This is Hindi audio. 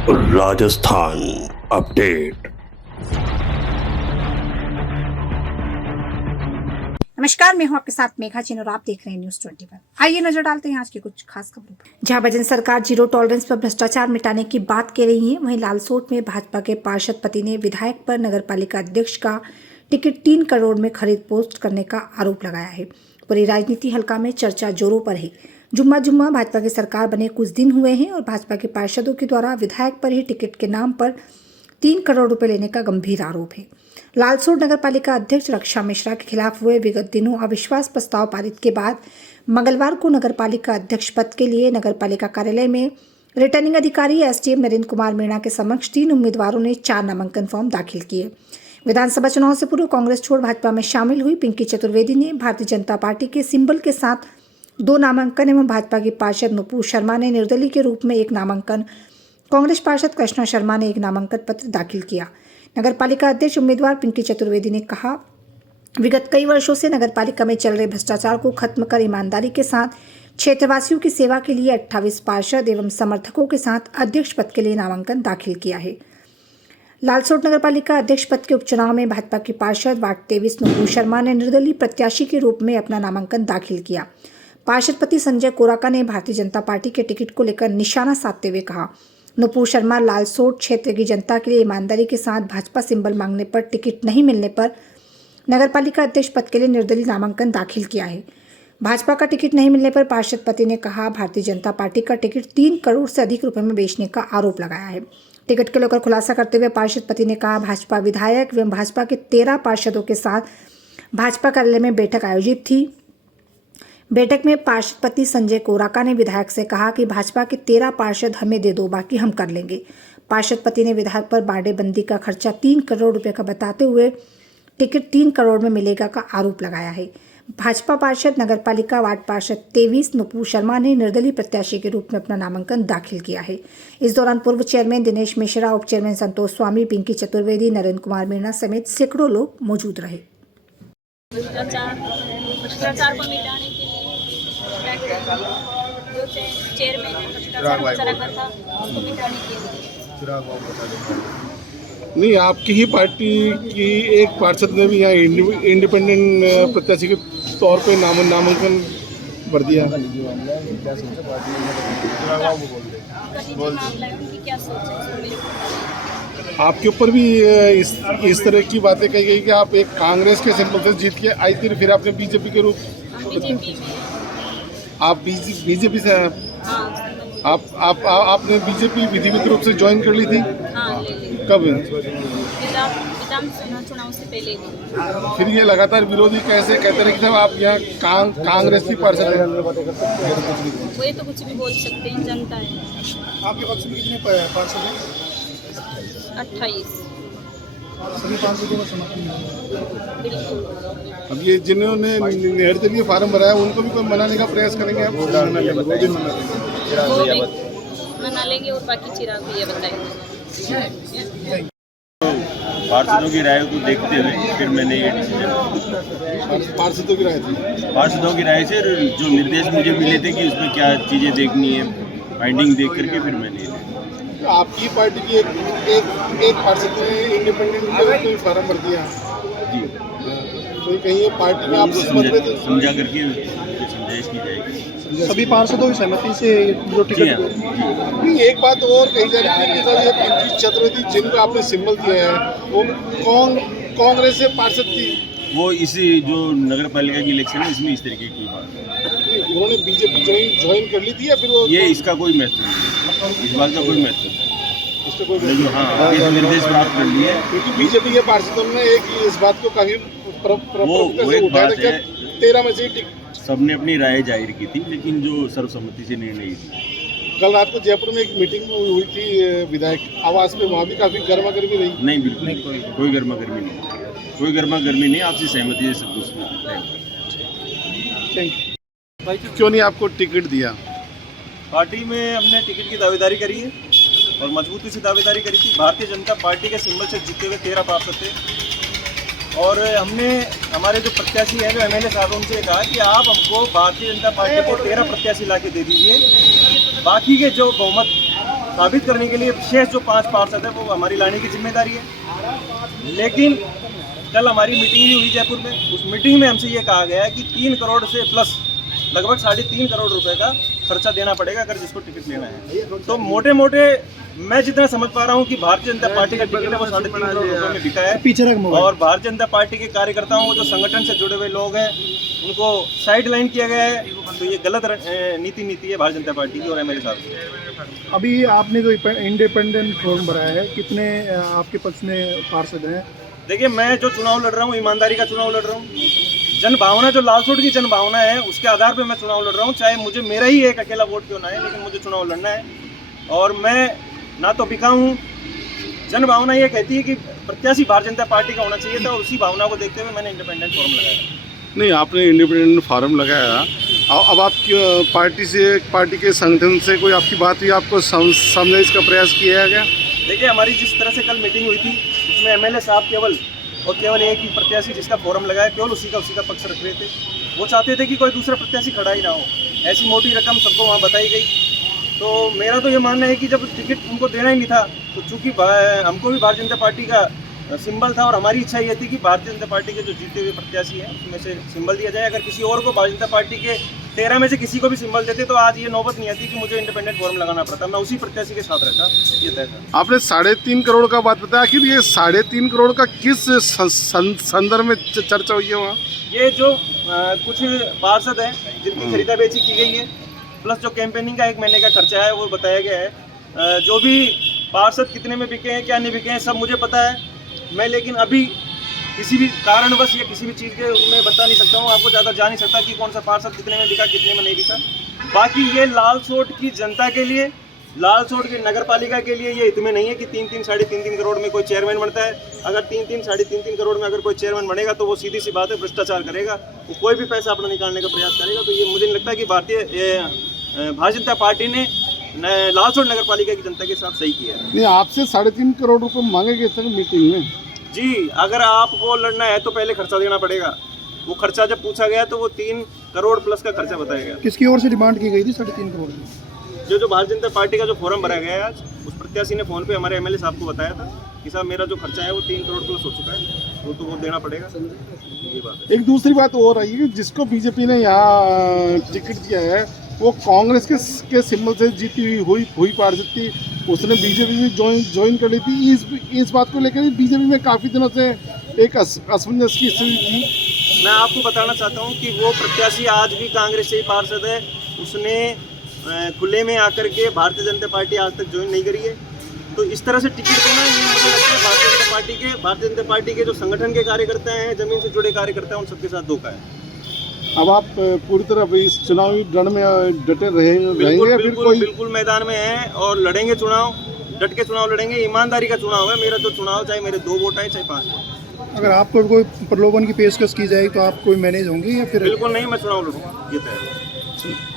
राजस्थान अपडेट। नमस्कार, मैं हूं आपके साथ मेघा चीन और आप देख रहे हैं न्यूज 24। आइए नजर डालते हैं आज की कुछ खास खबरों पर। जहां भजन सरकार जीरो टॉलरेंस पर भ्रष्टाचार मिटाने की बात कह रही है, वहीं लालसोट में भाजपा के पार्षद पति ने विधायक पर नगरपालिका अध्यक्ष का टिकट 3 करोड़ में खरीद पोस्ट करने का आरोप लगाया है। पूरी राजनीति हल्का में चर्चा जोरों पर है। जुम्मा भाजपा की सरकार बने कुछ दिन हुए हैं और भाजपा के पार्षदों के द्वारा विधायक पर ही टिकट के नाम पर 3 करोड़ रुपए लेने का गंभीर आरोप है। लालसोट नगरपालिका अध्यक्ष रक्षा मिश्रा के खिलाफ हुए विगत दिनों अविश्वास प्रस्ताव पारित के बाद मंगलवार को नगरपालिका अध्यक्ष पद के लिए नगरपालिका कार्यालय में रिटर्निंग अधिकारी एसडीएम नरेंद्र कुमार मीणा के समक्ष 3 उम्मीदवारों ने 4 नामांकन फॉर्म दाखिल किए। विधानसभा चुनाव से पूर्व कांग्रेस छोड़ भाजपा में शामिल हुई पिंकी चतुर्वेदी ने भारतीय जनता पार्टी के सिंबल के साथ 2 नामांकन एवं भाजपा की पार्षद नुपुर शर्मा ने निर्दलीय के रूप में 1 नामांकन, कांग्रेस पार्षद कृष्णा शर्मा ने 1 नामांकन पत्र दाखिल किया। नगरपालिका अध्यक्ष उम्मीदवार पिंकी चतुर्वेदी ने कहा, विगत कई वर्षों से नगरपालिका में चल रहे भ्रष्टाचार को खत्म कर ईमानदारी के साथ क्षेत्रवासियों की सेवा के लिए 28 पार्षद एवं समर्थकों के साथ अध्यक्ष पद के लिए नामांकन दाखिल किया है। लालसोट नगरपालिका अध्यक्ष पद के उपचुनाव में भाजपा की पार्षद वार्ड 23 नुपुर शर्मा ने निर्दलीय प्रत्याशी के रूप में अपना नामांकन दाखिल किया। पार्षद पति संजय कोराका ने भारतीय जनता पार्टी के टिकट को लेकर निशाना साधते हुए कहा, नुपुर शर्मा लालसोट क्षेत्र की जनता के लिए ईमानदारी के साथ भाजपा सिंबल मांगने पर टिकट नहीं मिलने पर नगरपालिका अध्यक्ष पद के लिए निर्दलीय नामांकन दाखिल किया है। भाजपा का टिकट नहीं मिलने पर पार्षद पति ने कहा, भारतीय जनता पार्टी का टिकट 3 करोड़ से अधिक रुपए में बेचने का आरोप लगाया है। टिकट को लेकर खुलासा करते हुए पार्षद पति ने कहा, भाजपा विधायक एवं भाजपा के 13 पार्षदों के साथ भाजपा कार्यालय में बैठक आयोजित थी। बैठक में पार्षद पति संजय कोराका ने विधायक से कहा कि भाजपा के 13 पार्षद हमें दे दो, बाकी हम कर लेंगे। पार्षद पति ने विधायक पर बाड़ेबंदी का खर्चा 3 करोड़ रुपए का बताते हुए टिकट 3 करोड़ में मिलेगा का आरोप लगाया है। भाजपा पार्षद नगरपालिका वार्ड पार्षद 23 नुपुर शर्मा ने निर्दलीय प्रत्याशी के रूप में अपना नामांकन दाखिल किया है। इस दौरान पूर्व चेयरमैन दिनेश मिश्रा, उप चेयरमैन संतोष स्वामी, पिंकी चतुर्वेदी, नरेंद्र कुमार मीणा समेत सैकड़ों लोग मौजूद रहे। भ्रष्टाचार को मिटाने के लिए जो चेयरमैन ने भ्रष्टाचार चला था उसको मिटाने के लिए नहीं, आपकी ही पार्टी की एक पार्षद ने भी यहाँ इंडिपेंडेंट प्रत्याशी के तौर पे नामांकन भर दिया। आपके ऊपर भी इस तरह की बातें कही गई कि आप एक कांग्रेस के सिंबल से जीत के आई थी, फिर आपने बीजेपी के रूप आप बीजेपी से आपने बीजेपी विधिवत रूप से ज्वाइन कर ली थी। कब? विधानसभा चुनाव से पहले। फिर ये लगातार विरोधी कैसे कहते रहे कि साहब आप यहाँ कांग्रेस की पार्षद हैं? वही तो कुछ भी बोल सकते हैं, जनता है। आपके पक्ष में कितने पार्षद हैं? 28। सभी पार्षदों का समर्थन है। बिल्कुल। अब ये जिन्होंने निर्दलीय फार्म भराया उनको भी कोई मनाने का प्रयास करेंगे आप? मना लेंगे और बाकी चिराग भैया बताएंगे। पार्षदों की राय को देखते हुए फिर मैंने ये डिसीजन। पार्षदों की राय थी? पार्षदों की राय से जो निर्देश मुझे मिले थे कि उसमें क्या चीज़ें देखनी है, फाइंडिंग देख करके फिर मैंने आपकी पार्टी की एक पार्षद ने इंडिपेंडेंट फार्म भर दिया जी, तो कहीं पार्टी में आप समझा करके समझाइश की जाएगी। सभी पार्षदों की सहमति से जो टिकट। नहीं, एक बात और कही जा रही है कि सर ये पिंकी चतुर्वेदी जिनको आपने सिंबल दिया है वो कांग्रेस से पार्षद थी। वो इसी जो नगर पालिका की इलेक्शन है इसमें इस तरीके की बात उन्होंने बीजेपी ज्वाइन कर ली थी या फिर वो? ये इसका कोई महत्व नहीं, इस बात का कोई महत्व नहीं। इसका कोई हाँ, आगे निर्देश प्राप्त कर लिए क्योंकि बीजेपी के पार्षदों ने इस बात को काफी वो एक बात है, 13 में से सबने अपनी राय जाहिर की थी, लेकिन जो सर्वसम्मति से निर्णय थी। कल रात को जयपुर में एक मीटिंग हुई थी विधायक आवास में, वहाँ भी काफी गर्मा गर्मी रही। नहीं, बिल्कुल नहीं, कोई गर्मा गर्मी नहीं, कोई गर्मा गर्मी नहीं, आपसी सहमति से सब कुछ। क्यों नहीं आपको टिकट दिया? पार्टी में हमने टिकट की दावेदारी करी है और मजबूती से दावेदारी करी थी। भारतीय जनता पार्टी के सिंबल से जीते हुए 13 पार्षद थे और हमने हमारे जो प्रत्याशी हैं, जो एमएलए साहब, उनसे कहा कि आप हमको भारतीय जनता पार्टी के 13 प्रत्याशी ला के दे दीजिए, बाकी के जो बहुमत साबित करने के लिए शेष जो 5 पार्षद है वो हमारी लाने की जिम्मेदारी है। लेकिन कल हमारी मीटिंग भी हुई जयपुर में, उस मीटिंग में हमसे ये कहा गया कि 3 करोड़ से प्लस लगभग 3.5 करोड़ रुपए का खर्चा देना पड़ेगा अगर जिसको टिकट लेना है। तो मोटे मोटे मैं जितना समझ पा रहा हूँ कि भारतीय जनता पार्टी का टिकट है वो 3.5 करोड़ रुपए में बिका है, और भारतीय जनता पार्टी के कार्यकर्ताओं को जो संगठन से जुड़े हुए लोग हैं उनको साइड लाइन किया गया है। तो ये गलत नीति है भारतीय जनता पार्टी की और एमएलए साहब की। अभी आपने जो इंडिपेंडेंट फॉर्म भरा है, कितने आपके पक्ष में पार्षद हैं? देखिए, मैं जो चुनाव लड़ रहा हूँ ईमानदारी का चुनाव लड़ रहा हूँ। जन भावना जो लालसोट की जन भावना है उसके आधार पे मैं चुनाव लड़ रहा हूँ, चाहे मुझे मेरा ही एक अकेला वोट क्यों ना है, लेकिन मुझे चुनाव लड़ना है। और मैं ना तो बिका हूँ। जन भावना ये कहती है कि प्रत्याशी भारतीय जनता पार्टी का होना चाहिए था, और उसी भावना को देखते हुए मैंने इंडिपेंडेंट फॉर्म लगाया। नहीं, आपने इंडिपेंडेंट फार्म लगाया, अब आप पार्टी के संगठन से कोई आपकी बात हुई, आपको समझाने का प्रयास किया गया? देखिए, हमारी जिस तरह से कल मीटिंग हुई थी उसमें एमएलए साहब केवल एक ही प्रत्याशी जिसका फॉर्म लगाया केवल उसी का पक्ष रख रहे थे। वो चाहते थे कि कोई दूसरा प्रत्याशी खड़ा ही ना हो। ऐसी मोटी रकम सबको वहाँ बताई गई। तो मेरा तो ये मानना है कि जब टिकट उनको देना ही नहीं था, तो चूँकि हमको भी भारतीय जनता पार्टी का सिंबल था और हमारी इच्छा ये थी कि भारतीय जनता पार्टी के जो जीते हुए प्रत्याशी हैं उसमें से सिंबल दिया जाए। अगर किसी और को भारतीय जनता पार्टी के 13 में से किसी को भी सिंबल देते तो आज ये नौबत नहीं आती कि मुझे इंडिपेंडेंट फॉर्म लगाना पड़ता। मैं उसी प्रत्याशी के साथ रहता। ये तय था। आपने 3.5 करोड़ का बात बताया, आखिर ये 3.5 करोड़ का किस संदर्भ में चर्चा हुई है वहाँ? ये जो कुछ पार्षद हैं जिनकी खरीदा बेची की गई है, प्लस जो कैंपेनिंग का 1 महीने का खर्चा है वो बताया गया है। जो भी पार्षद कितने में बिके हैं क्या नहीं बिके हैं सब मुझे पता है। मैं लेकिन अभी किसी भी कारणवश या किसी भी चीज़ के मैं बता नहीं सकता हूँ, आपको ज़्यादा जा नहीं सकता कि कौन सा पार्षद कितने में बिका कितने में नहीं बिका। बाकी ये लालसोट की जनता के लिए, लालसोट की नगर पालिका के लिए ये इतने नहीं है कि 3-3 साढ़े 3 करोड़ में कोई चेयरमैन बनता है। अगर 3-3 साढ़े 3 करोड़ में अगर कोई चेयरमैन बनेगा तो वो सीधी सी बात है भ्रष्टाचार करेगा, वो कोई भी पैसा अपना निकालने का प्रयास करेगा। तो ये मुझे नहीं लगता कि भारतीय जनता पार्टी ने लालसोट नगर पालिका की जनता के साथ सही किया है। नहीं, आपसे 3.5 करोड़ रुपए मांगे गए थे मीटिंग में। जी, अगर आपको लड़ना है तो पहले खर्चा देना पड़ेगा। वो खर्चा जब पूछा गया तो वो 3 करोड़ प्लस का खर्चा बताया गया। किसकी ओर से डिमांड की गई थी 3.5 करोड़ की? जो भारतीय जनता पार्टी का जो फॉर्म भरा गया है आज, उस प्रत्याशी ने फ़ोन पे हमारे एमएलए साहब को बताया था कि साहब मेरा जो खर्चा है वो 3 करोड़ प्लस हो चुका है, तो वो देना पड़ेगा। ये बात है। एक दूसरी बात और आई है कि जिसको बीजेपी ने यहाँ टिकट दिया है वो कांग्रेस के सिंबल से जीती हुई पार्षद थी, उसने बीजेपी में ज्वाइन कर ली थी। इस बात को लेकर बीजेपी में काफ़ी दिनों से एक असमंजस की स्थिति थी। मैं आपको बताना चाहता हूँ कि वो प्रत्याशी आज भी कांग्रेस से ही पार्षद है। उसने खुले में आकर के भारतीय जनता पार्टी आज तक ज्वाइन नहीं करी है। तो इस तरह से टिकट देना ये मुझे लगता है भारतीय जनता पार्टी के जो संगठन के कार्यकर्ता हैं, जमीन से जुड़े कार्यकर्ता हैं, उन सबके साथ धोखा है। अब आप पूरी तरह इस चुनावी रण में डटे रहेंगे? बिल्कुल मैदान में हैं और लड़ेंगे चुनाव, डट के चुनाव लड़ेंगे। ईमानदारी का चुनाव है। मेरा जो चुनाव चाहे मेरे 2 वोट आए चाहे 5 वोट। अगर आपको कोई प्रलोभन की पेशकश की जाए तो आप कोई मैनेज होंगे या फिर? बिल्कुल नहीं, मैं चुनाव लड़ूंगा, ये तय है।